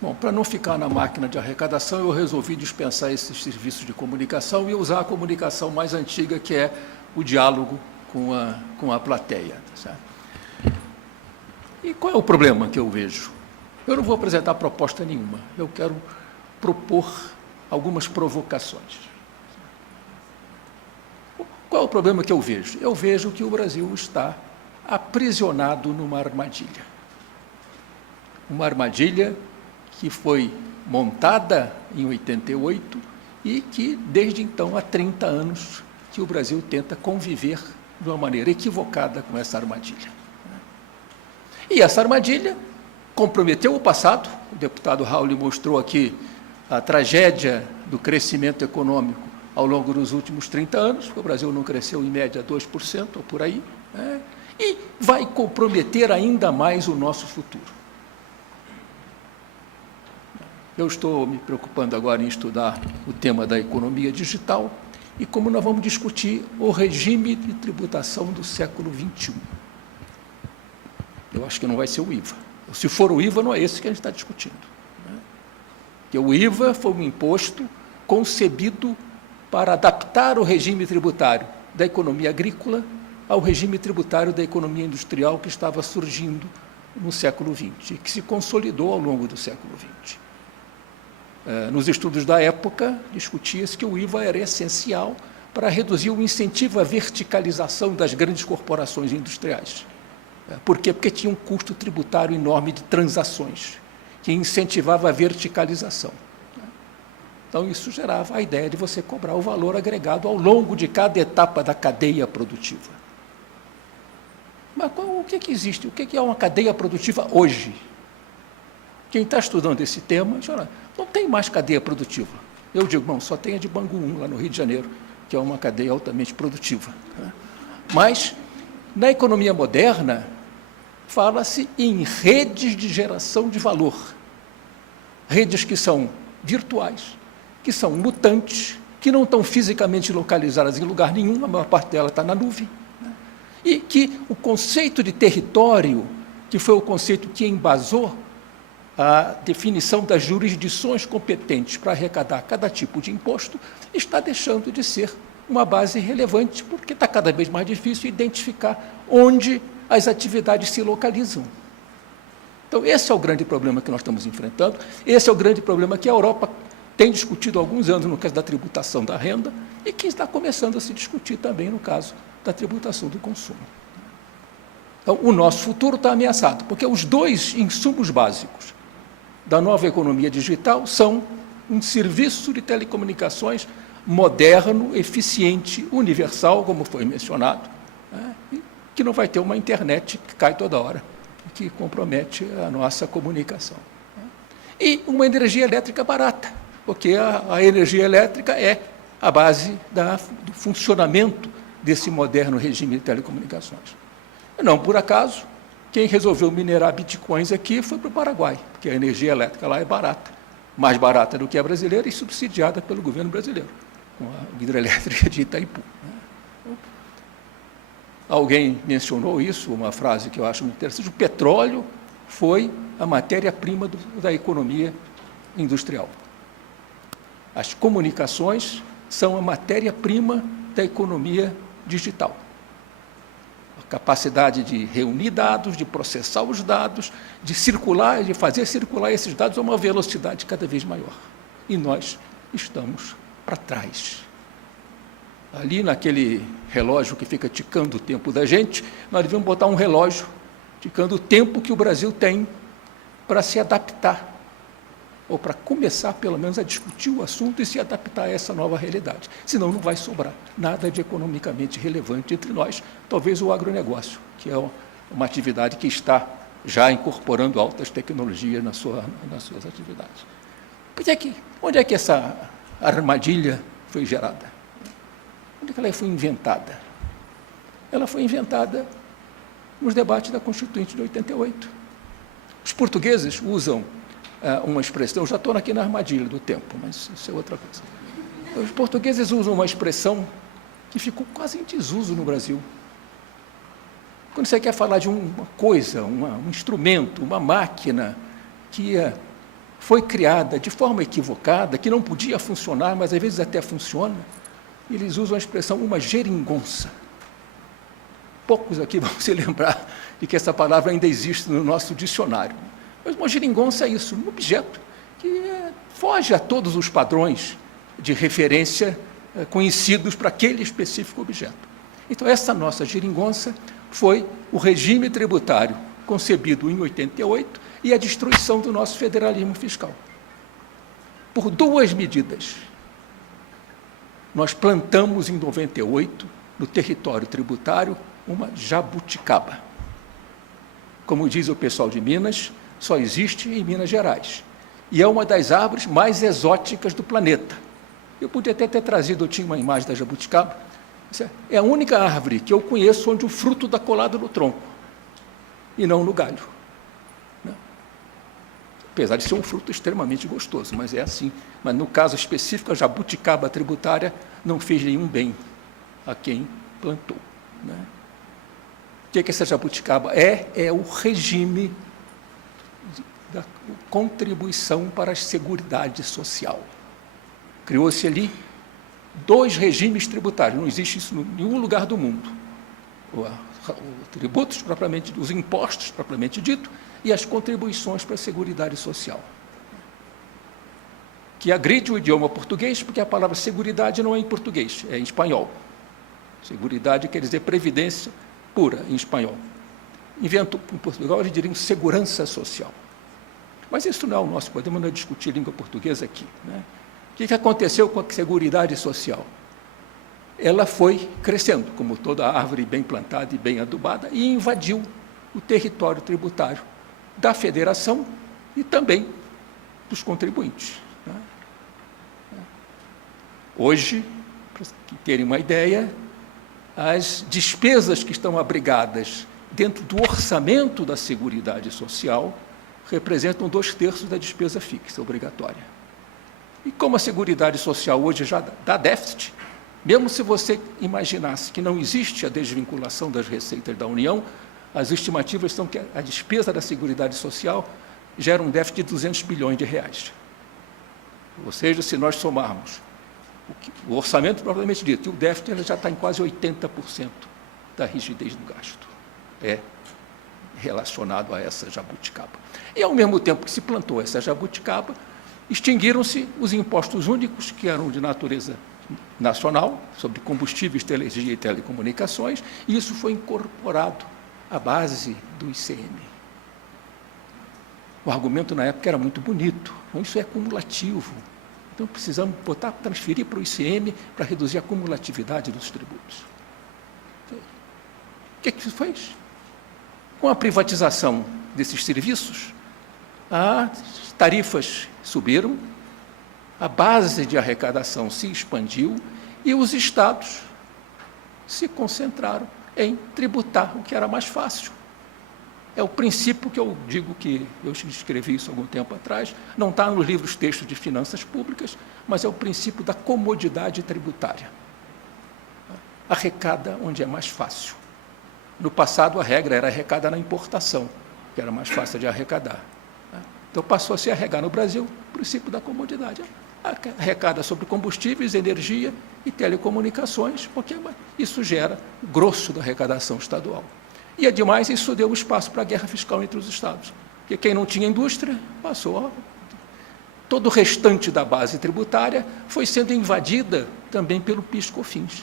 Bom, para não ficar na máquina de arrecadação, eu resolvi dispensar esses serviços de comunicação e usar a comunicação mais antiga, que é o diálogo com a plateia. Tá certo? E qual é o problema que eu vejo? Eu não vou apresentar proposta nenhuma, eu quero propor algumas provocações. Qual é o problema que eu vejo? Eu vejo que o Brasil está aprisionado numa armadilha. Uma armadilha que foi montada em 88 e que, desde então, há 30 anos, que o Brasil tenta conviver de uma maneira equivocada com essa armadilha. E essa armadilha comprometeu o passado. O deputado Raul mostrou aqui a tragédia do crescimento econômico ao longo dos últimos 30 anos. O Brasil não cresceu, em média, 2%, ou por aí, né? E vai comprometer ainda mais o nosso futuro. Eu estou me preocupando agora em estudar o tema da economia digital e como nós vamos discutir o regime de tributação do século XXI. Eu acho que não vai ser o IVA. Se for o IVA, não é esse que a gente está discutindo. Né? Porque o IVA foi um imposto concebido para adaptar o regime tributário da economia agrícola ao regime tributário da economia industrial que estava surgindo no século XX e que se consolidou ao longo do século XX. Nos estudos da época, discutia-se que o IVA era essencial para reduzir o incentivo à verticalização das grandes corporações industriais. Por quê? Porque tinha um custo tributário enorme de transações, que incentivava a verticalização. Então, isso gerava a ideia de você cobrar o valor agregado ao longo de cada etapa da cadeia produtiva. Mas o que existe? O que é uma cadeia produtiva hoje? Quem está estudando esse tema, diz, não tem mais cadeia produtiva. Eu digo, não, só tem a de Bangu 1, lá no Rio de Janeiro, que é uma cadeia altamente produtiva. Mas, na economia moderna, fala-se em redes de geração de valor. Redes que são virtuais, que são mutantes, que não estão fisicamente localizadas em lugar nenhum, a maior parte dela está na nuvem, né? E que o conceito de território, que foi o conceito que embasou a definição das jurisdições competentes para arrecadar cada tipo de imposto, está deixando de ser uma base relevante, porque está cada vez mais difícil identificar onde as atividades se localizam. Então, esse é o grande problema que nós estamos enfrentando, esse é o grande problema que a Europa tem discutido há alguns anos no caso da tributação da renda e que está começando a se discutir também no caso da tributação do consumo. Então, o nosso futuro está ameaçado, porque os dois insumos básicos da nova economia digital são um serviço de telecomunicações moderno, eficiente, universal, como foi mencionado, né, e que não vai ter uma internet que cai toda hora, que compromete a nossa comunicação. Né, e uma energia elétrica barata, porque a energia elétrica é a base do funcionamento desse moderno regime de telecomunicações. Não por acaso, quem resolveu minerar bitcoins aqui foi para o Paraguai, porque a energia elétrica lá é barata, mais barata do que a brasileira e subsidiada pelo governo brasileiro, com a hidrelétrica de Itaipu. Alguém mencionou isso, uma frase que eu acho muito interessante: o petróleo foi a matéria-prima da economia industrial. As comunicações são a matéria-prima da economia digital. A capacidade de reunir dados, de processar os dados, de circular, de fazer circular esses dados a uma velocidade cada vez maior. E nós estamos para trás. Ali naquele relógio que fica ticando o tempo da gente, nós devemos botar um relógio ticando o tempo que o Brasil tem para se adaptar, ou para começar, pelo menos, a discutir o assunto e se adaptar a essa nova realidade. Senão não vai sobrar nada de economicamente relevante entre nós, talvez o agronegócio, que é uma atividade que está já incorporando altas tecnologias nas suas atividades. Onde é que essa armadilha foi gerada? Onde é que ela foi inventada? Ela foi inventada nos debates da Constituinte de 88. Os portugueses usam uma expressão, eu já estou aqui na armadilha do tempo, mas isso é outra coisa. Os portugueses usam uma expressão que ficou quase em desuso no Brasil. Quando você quer falar de uma coisa, um instrumento, uma máquina que ia foi criada de forma equivocada, que não podia funcionar, mas às vezes até funciona. Eles usam a expressão uma geringonça. Poucos aqui vão se lembrar de que essa palavra ainda existe no nosso dicionário. Mas uma geringonça é isso, um objeto que foge a todos os padrões de referência conhecidos para aquele específico objeto. Então, essa nossa geringonça foi o regime tributário concebido em 88 e a destruição do nosso federalismo fiscal. Por duas medidas. Nós plantamos em 98, no território tributário, uma jabuticaba. Como diz o pessoal de Minas, só existe em Minas Gerais. E é uma das árvores mais exóticas do planeta. Eu podia até ter trazido, eu tinha uma imagem da jabuticaba. É a única árvore que eu conheço onde o fruto dá colado no tronco, e não no galho. Né? Apesar de ser um fruto extremamente gostoso, mas é assim. Mas no caso específico, a jabuticaba tributária não fez nenhum bem a quem plantou. Né? O que é que essa jabuticaba é? É o regime da contribuição para a seguridade social. Criou-se ali dois regimes tributários, não existe isso em nenhum lugar do mundo. Tributos propriamente, os impostos propriamente dito, e as contribuições para a seguridade social. Que agride o idioma português, porque a palavra seguridade não é em português, é em espanhol. Seguridade quer dizer previdência pura, em espanhol. Inventou, em Portugal, eles diriam segurança social. Mas isso não é o nosso, podemos não discutir língua portuguesa aqui. Né? O que aconteceu com a seguridade social? Ela foi crescendo, como toda árvore bem plantada e bem adubada, e invadiu o território tributário da federação e também dos contribuintes. Né? Hoje, para terem uma ideia, as despesas que estão abrigadas dentro do orçamento da Seguridade Social representam 2/3 da despesa fixa obrigatória. E como a Seguridade Social hoje já dá déficit, mesmo se você imaginasse que não existe a desvinculação das receitas da União, as estimativas são que a despesa da Seguridade Social gera um déficit de 200 bilhões de reais. Ou seja, se nós somarmos o orçamento propriamente dito e o déficit, ele já está em quase 80% da rigidez do gasto. É relacionado a essa jabuticaba. E, ao mesmo tempo que se plantou essa jabuticaba, extinguiram-se os impostos únicos, que eram de natureza nacional, sobre combustíveis, energia e telecomunicações, e isso foi incorporado à base do ICM. O argumento na época era muito bonito, isso é cumulativo, então precisamos transferir para o ICM para reduzir a cumulatividade dos tributos. O que se fez? Com a privatização desses serviços, as tarifas subiram, a base de arrecadação se expandiu e os estados se concentraram em tributar o que era mais fácil. É o princípio que eu digo que eu escrevi isso há algum tempo atrás, não está nos livros textos de finanças públicas, mas é o princípio da comodidade tributária. Arrecada onde é mais fácil. No passado, a regra era arrecada na importação, que era mais fácil de arrecadar. Então, passou a se arrecadar no Brasil o princípio da comodidade. Arrecada sobre combustíveis, energia e telecomunicações, porque isso gera o grosso da arrecadação estadual. E, ademais, isso deu espaço para a guerra fiscal entre os estados. Porque quem não tinha indústria, passou. Todo o restante da base tributária foi sendo invadida também pelo PIS/COFINS.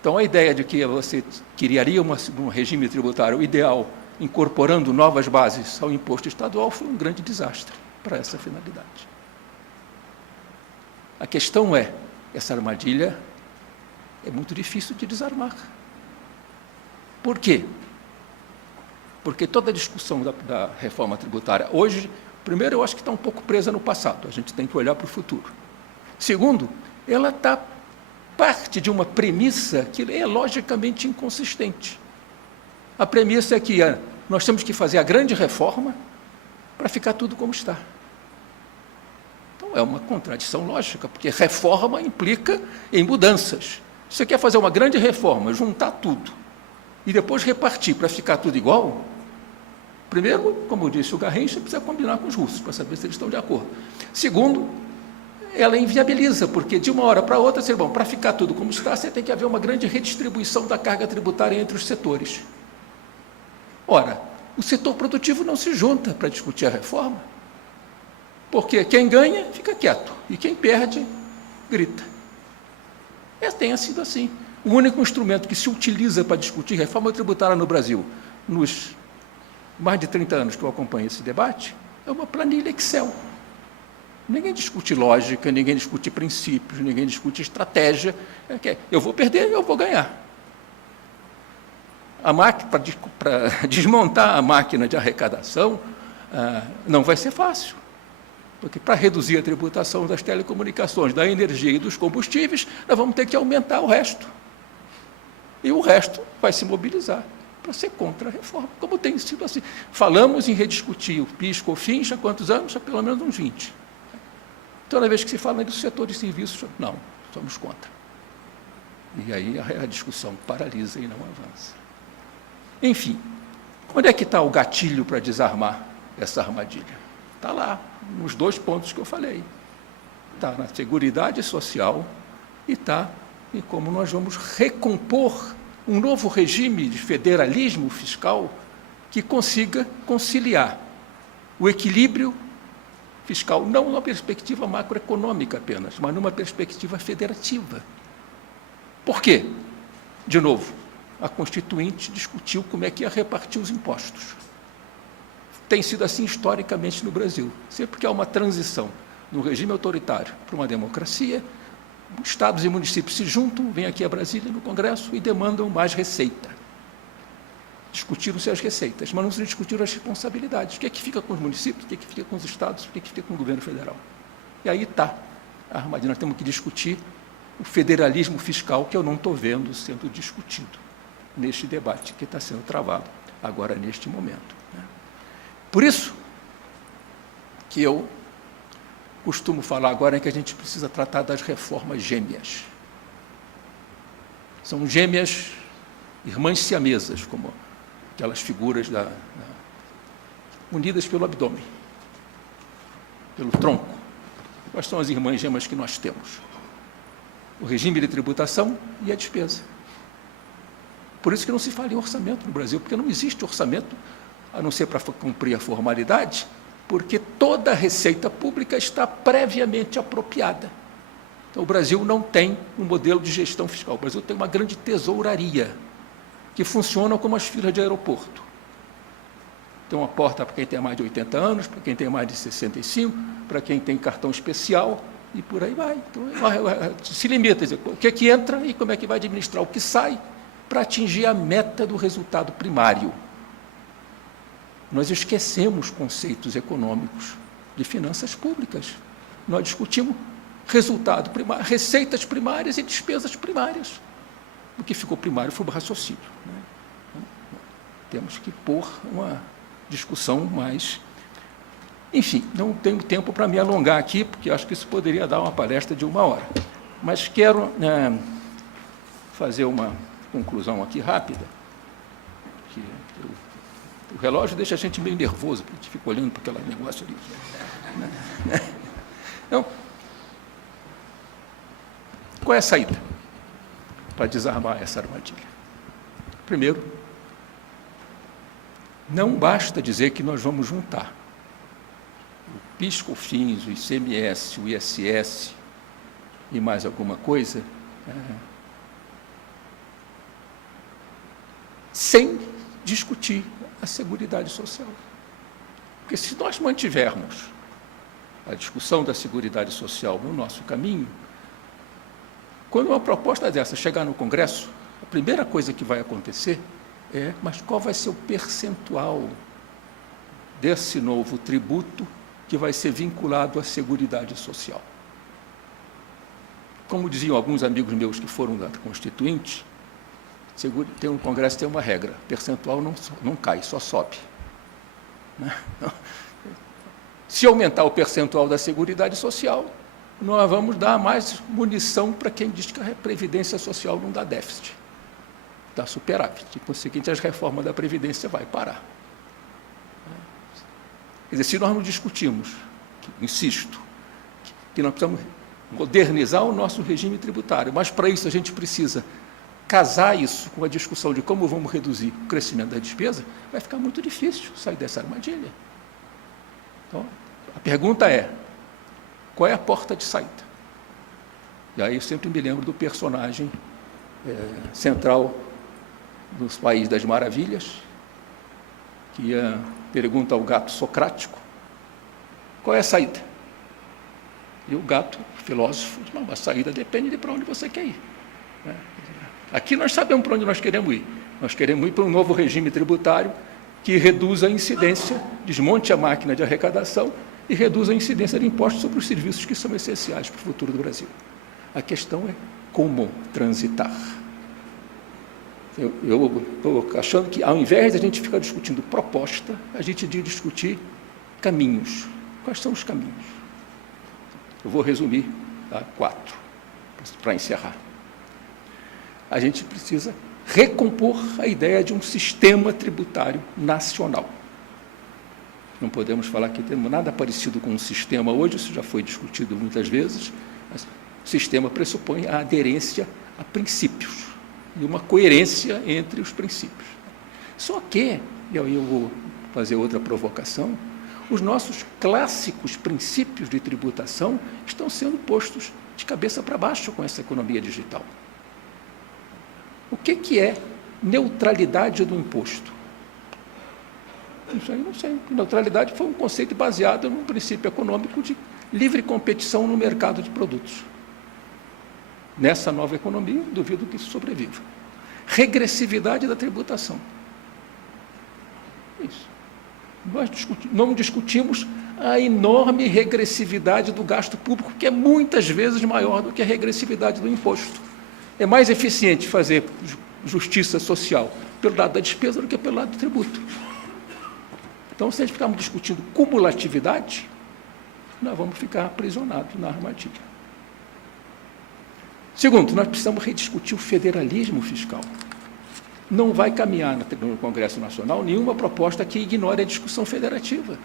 Então, a ideia de que você criaria um regime tributário ideal, incorporando novas bases ao imposto estadual, foi um grande desastre para essa finalidade. A questão é, essa armadilha é muito difícil de desarmar. Por quê? Porque toda a discussão da reforma tributária hoje, primeiro, eu acho que está um pouco presa no passado, a gente tem que olhar para o futuro. Segundo, ela está parte de uma premissa que é logicamente inconsistente. A premissa é que nós temos que fazer a grande reforma para ficar tudo como está. Então, é uma contradição lógica, porque reforma implica em mudanças. Se você quer fazer uma grande reforma, juntar tudo, e depois repartir para ficar tudo igual, Primeiro, como disse o Garrincha, precisa combinar com os russos para saber se eles estão de acordo. Segundo, ela inviabiliza, porque de uma hora para outra, bom, para ficar tudo como está, você tem que haver uma grande redistribuição da carga tributária entre os setores. Ora, o setor produtivo não se junta para discutir a reforma, porque quem ganha fica quieto e quem perde grita. Tenha sido assim. O único instrumento que se utiliza para discutir reforma tributária no Brasil, nos mais de 30 anos que eu acompanho esse debate, é uma planilha Excel. Ninguém discute lógica, ninguém discute princípios, ninguém discute estratégia. Eu vou perder, eu vou ganhar. Para desmontar a máquina de arrecadação, não vai ser fácil. Porque para reduzir a tributação das telecomunicações, da energia e dos combustíveis, nós vamos ter que aumentar o resto. E o resto vai se mobilizar para ser contra a reforma, como tem sido assim. Falamos em rediscutir o PIS, COFINS há quantos anos? Há pelo menos uns 20. Toda vez que se fala do setor de serviços, não, somos contra. E aí a discussão paralisa e não avança. Enfim, onde é que está o gatilho para desarmar essa armadilha? Está lá, nos 2 pontos que eu falei. Está na Seguridade Social e está em como nós vamos recompor um novo regime de federalismo fiscal que consiga conciliar o equilíbrio fiscal, não numa perspectiva macroeconômica apenas, mas numa perspectiva federativa. Por quê? De novo, a Constituinte discutiu como é que ia repartir os impostos. Tem sido assim historicamente no Brasil. Sempre que há uma transição no regime autoritário para uma democracia, estados e municípios se juntam, vêm aqui a Brasília, no Congresso, e demandam mais receita. Discutiram-se as receitas, mas não se discutiram as responsabilidades. O que é que fica com os municípios, o que é que fica com os estados, o que é que fica com o governo federal. E aí está a armadilha. Nós temos que discutir o federalismo fiscal, que eu não estou vendo sendo discutido neste debate que está sendo travado agora, neste momento. Por isso que eu costumo falar agora que a gente precisa tratar das reformas gêmeas. São gêmeas, irmãs siamesas, como aquelas figuras unidas pelo abdômen, pelo tronco. Quais são as irmãs gêmeas que nós temos? O regime de tributação e a despesa. Por isso que não se fala em orçamento no Brasil, porque não existe orçamento, a não ser para cumprir a formalidade, porque toda a receita pública está previamente apropriada. Então, o Brasil não tem um modelo de gestão fiscal. O Brasil tem uma grande tesouraria, que funciona como as filas de aeroporto. Tem uma porta para quem tem mais de 80 anos, para quem tem mais de 65, para quem tem cartão especial, e por aí vai. Então, se limita a dizer o que é que entra e como é que vai administrar o que sai para atingir a meta do resultado primário. Nós esquecemos conceitos econômicos de finanças públicas. Nós discutimos resultado primário, receitas primárias e despesas primárias. O que ficou primário foi o raciocínio. Temos que pôr uma discussão mais... Enfim, não tenho tempo para me alongar aqui, porque acho que isso poderia dar uma palestra de 1 hora. Mas quero fazer uma conclusão aqui rápida, que o relógio deixa a gente meio nervoso, porque a gente fica olhando para aquele negócio ali. Então, qual é a saída para desarmar essa armadilha? Primeiro, não basta dizer que nós vamos juntar o PIS, COFINS, o ICMS, o ISS e mais alguma coisa, sem discutir a Seguridade Social. Porque se nós mantivermos a discussão da Seguridade Social no nosso caminho, quando uma proposta dessa chegar no Congresso, a primeira coisa que vai acontecer mas qual vai ser o percentual desse novo tributo que vai ser vinculado à Seguridade Social? Como diziam alguns amigos meus que foram da Constituinte, tem um Congresso tem uma regra, percentual não cai, só sobe. Se aumentar o percentual da Seguridade Social, nós vamos dar mais munição para quem diz que a Previdência Social não dá déficit. Dá superávit. E, por seguinte, as reformas da Previdência vai parar. Quer dizer, se nós não discutimos, insisto, que nós precisamos modernizar o nosso regime tributário, mas para isso a gente precisa casar isso com a discussão de como vamos reduzir o crescimento da despesa, vai ficar muito difícil sair dessa armadilha. Então, a pergunta é, qual é a porta de saída? E aí eu sempre me lembro do personagem central dos País das Maravilhas, que pergunta ao gato socrático, qual é a saída? E o gato, filósofo, diz, não, a saída depende de para onde você quer ir. Aqui nós sabemos para onde nós queremos ir. Nós queremos ir para um novo regime tributário que reduza a incidência, desmonte a máquina de arrecadação e reduza a incidência de impostos sobre os serviços que são essenciais para o futuro do Brasil. A questão é como transitar. Eu estou achando que, ao invés de a gente ficar discutindo proposta, a gente devia discutir caminhos. Quais são os caminhos? Eu vou resumir 4, para encerrar. A gente precisa recompor a ideia de um sistema tributário nacional. Não podemos falar que temos nada parecido com um sistema hoje, isso já foi discutido muitas vezes, mas o sistema pressupõe a aderência a princípios e uma coerência entre os princípios. Só que, e aí eu vou fazer outra provocação, os nossos clássicos princípios de tributação estão sendo postos de cabeça para baixo com essa economia digital. O que é neutralidade do imposto? Isso aí não sei. Neutralidade foi um conceito baseado num princípio econômico de livre competição no mercado de produtos. Nessa nova economia, duvido que isso sobreviva. Regressividade da tributação. Isso. Nós não discutimos a enorme regressividade do gasto público, que é muitas vezes maior do que a regressividade do imposto. É mais eficiente fazer justiça social pelo lado da despesa do que pelo lado do tributo. Então, se a gente ficarmos discutindo cumulatividade, nós vamos ficar aprisionados na armadilha. Segundo, nós precisamos rediscutir o federalismo fiscal. Não vai caminhar no Congresso Nacional nenhuma proposta que ignore a discussão federativa.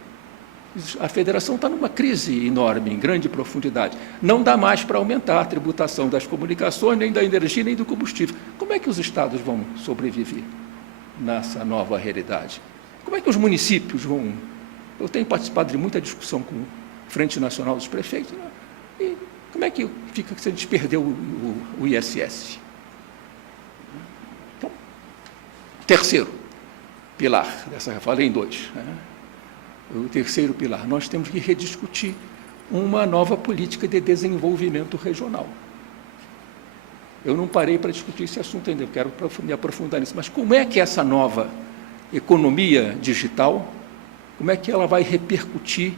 A federação está numa crise enorme, em grande profundidade. Não dá mais para aumentar a tributação das comunicações, nem da energia, nem do combustível. Como é que os estados vão sobreviver nessa nova realidade? Como é que os municípios vão... Eu tenho participado de muita discussão com a Frente Nacional dos Prefeitos, né? E como é que fica se a gente perdeu o ISS? Então, terceiro pilar, dessa falei em 2, né? O terceiro pilar, nós temos que rediscutir uma nova política de desenvolvimento regional. Eu não parei para discutir esse assunto ainda, eu quero me aprofundar nisso, mas como é que essa nova economia digital, como é que ela vai repercutir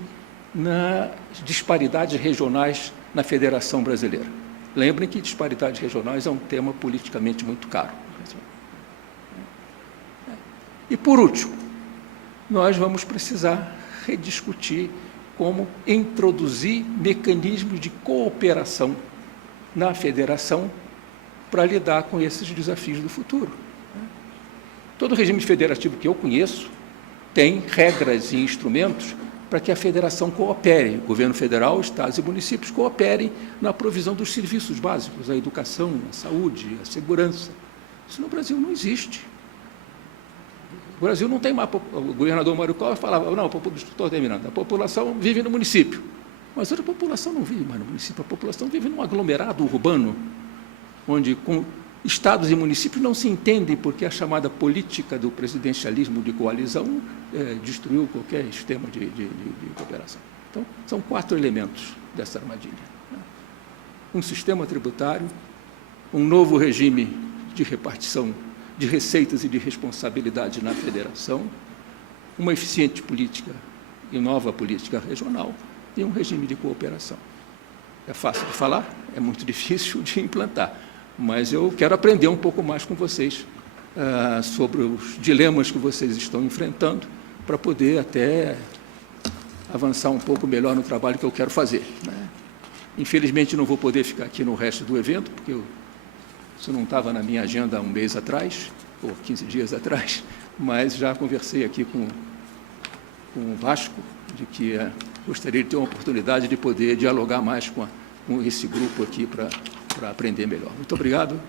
nas disparidades regionais na Federação Brasileira? Lembrem que disparidades regionais é um tema politicamente muito caro. E, por último, nós vamos precisar rediscutir como introduzir mecanismos de cooperação na federação para lidar com esses desafios do futuro. Todo regime federativo que eu conheço tem regras e instrumentos para que a federação coopere, o governo federal, estados e municípios cooperem na provisão dos serviços básicos, a educação, a saúde, a segurança. Isso no Brasil não existe. O Brasil não tem mais... O governador Mário Covas falava, não, estou terminando, a população vive no município. Mas hoje a população não vive mais no município, a população vive num aglomerado urbano, onde com estados e municípios não se entendem porque a chamada política do presidencialismo de coalizão destruiu qualquer sistema de cooperação. Então, são 4 elementos dessa armadilha. Um sistema tributário, um novo regime de repartição de receitas e de responsabilidade na federação, uma eficiente política e nova política regional e um regime de cooperação. É fácil de falar, é muito difícil de implantar, mas eu quero aprender um pouco mais com vocês sobre os dilemas que vocês estão enfrentando para poder até avançar um pouco melhor no trabalho que eu quero fazer, né? Infelizmente, não vou poder ficar aqui no resto do evento, porque isso não estava na minha agenda há um mês atrás, ou 15 dias atrás, mas já conversei aqui com o Vasco, de que gostaria de ter uma oportunidade de poder dialogar mais com esse grupo aqui para aprender melhor. Muito obrigado.